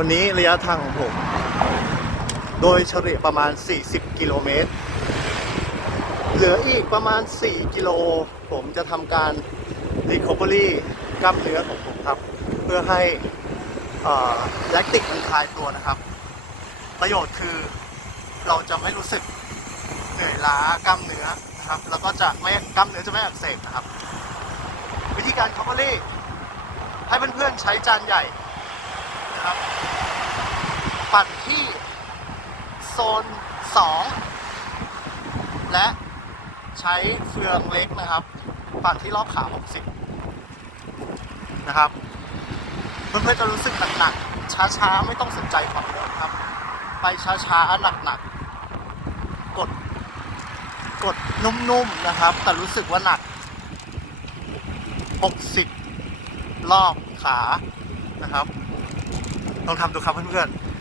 วันนี้ระยะทางของผม โดยเฉลี่ยประมาณ 40 กิโลเมตร เหลืออีกประมาณ 4 กิโล ผมจะทำการ recovery กล้ามเนื้อของผมครับ เพื่อให้แลคติกมันคลายตัวนะครับ ประโยชน์คือเราจะไม่รู้สึกเหนื่อยล้ากล้ามเนื้อนะครับแล้วก็จะไม่กล้ามเนื้อจะไม่อักเสบนะครับ วิธีการ recovery ให้เพื่อนๆใช้จานใหญ่ ปั่นที่โซน 2 และใช้เฟืองเล็กนะครับ ปั่นที่รอบขา 60 นะครับ เพื่อนๆจะรู้สึกหนักๆ ช้าๆ ไม่ต้องสนใจความเร็วครับ ไปช้าๆ หนักๆ กด กดนุ่มๆ นะครับ แต่รู้สึกว่าหนัก 60 รอบขา นะครับ ลองทำดูครับเพื่อนๆ